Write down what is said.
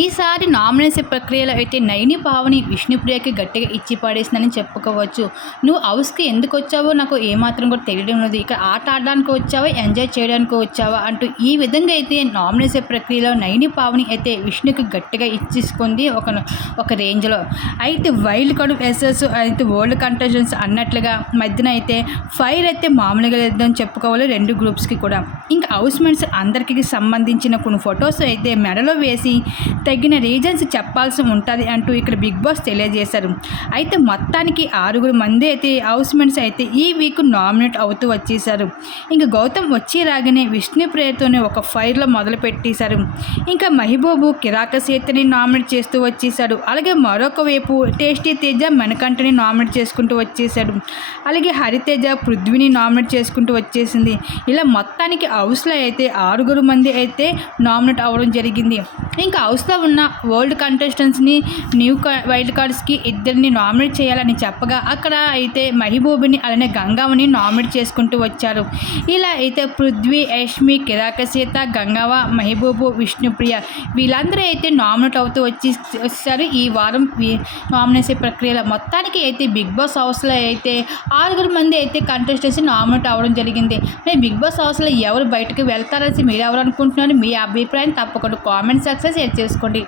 ఈసారి నామినేషన్ ప్రక్రియలో అయితే నైని పావని విష్ణుప్రియకి గట్టిగా ఇచ్చి పడేసిందని చెప్పుకోవచ్చు. నువ్వు హౌస్కి ఎందుకు వచ్చావో నాకు ఏమాత్రం కూడా తెలియడం లేదు. ఇక ఆట ఆడడానికి వచ్చావా? ఎంజాయ్ చేయడానికి వచ్చావా? అంటూ ఈ విధంగా అయితే నామినేషన్ ప్రక్రియలో నైని పావని అయితే విష్ణుకి గట్టిగా ఇచ్చేసుకుంది ఒక ఒక రేంజ్లో. అయితే వైల్డ్ కార్డు ఎస్ఎస్ అయితే వరల్డ్ కంటెషన్స్ అన్నట్లుగా మధ్యన అయితే ఫైర్ అయితే మామూలుగా లేదని చెప్పుకోవాలి రెండు గ్రూప్స్కి కూడా. ఇంకా హౌస్ మేట్స్ అందరికీ సంబంధించిన కొన్ని ఫొటోస్ అయితే మెడలో వేసి తగిన రీజన్స్ చెప్పాల్సి ఉంటుంది అంటూ ఇక్కడ బిగ్ బాస్ తెలియజేశారు. అయితే మొత్తానికి ఆరుగురు మంది అయితే హౌస్ మేట్స్ అయితే ఈ వీక్ నామినేట్ అవుతూ వచ్చేసారు ఇంకా గౌతమ్ వచ్చి రాగానే విష్ణుప్రియతోనే ఒక ఫైర్లో మొదలు పెట్టేశారు ఇంకా మహిబూబు కిరాక సేతని నామినేట్ చేస్తూ వచ్చేసాడు అలాగే మరొక వైపు టేస్టీ తేజ మనకంటని నామినేట్ చేసుకుంటూ వచ్చేసాడు అలాగే హరితేజ పృథ్వీని నామినేట్ చేసుకుంటూ వచ్చేసింది. ఇలా మొత్తానికి హౌస్లో అయితే ఆరుగురు మంది అయితే నామినేట్ అవ్వడం జరిగింది. ఇంకా హౌస్లో ఉన్న ఓల్డ్ కంటెస్టెంట్స్ని న్యూ వైల్డ్ కార్డ్స్కి ఇద్దరిని నామినేట్ చేయాలని చెప్పగా అక్కడ అయితే మహిబూబిని అలానే గంగావని నామినేట్ చేసుకుంటూ వచ్చారు. ఇలా అయితే పృథ్వీ యష్మి కిరాక సీత గంగావ మహిబూబు విష్ణుప్రియ వీళ్ళందరూ అయితే నామినేట్ అవుతూ వచ్చి వచ్చారు ఈ వారం నామినేషన్ ప్రక్రియలో. మొత్తానికి అయితే బిగ్ బాస్ హౌస్లో అయితే ఆరుగురు మంది అయితే కంటెస్టెంట్స్ నామినేట్ అవ్వడం జరిగింది. మరి బిగ్ బాస్ హౌస్లో ఎవరు బయటకు వెళ్తారని మీరు ఎవరు అనుకుంటున్నారు? మీ అభిప్రాయం తప్పకుండా కామెంట్ సక్సెస్ షేర్ చేసుకోండి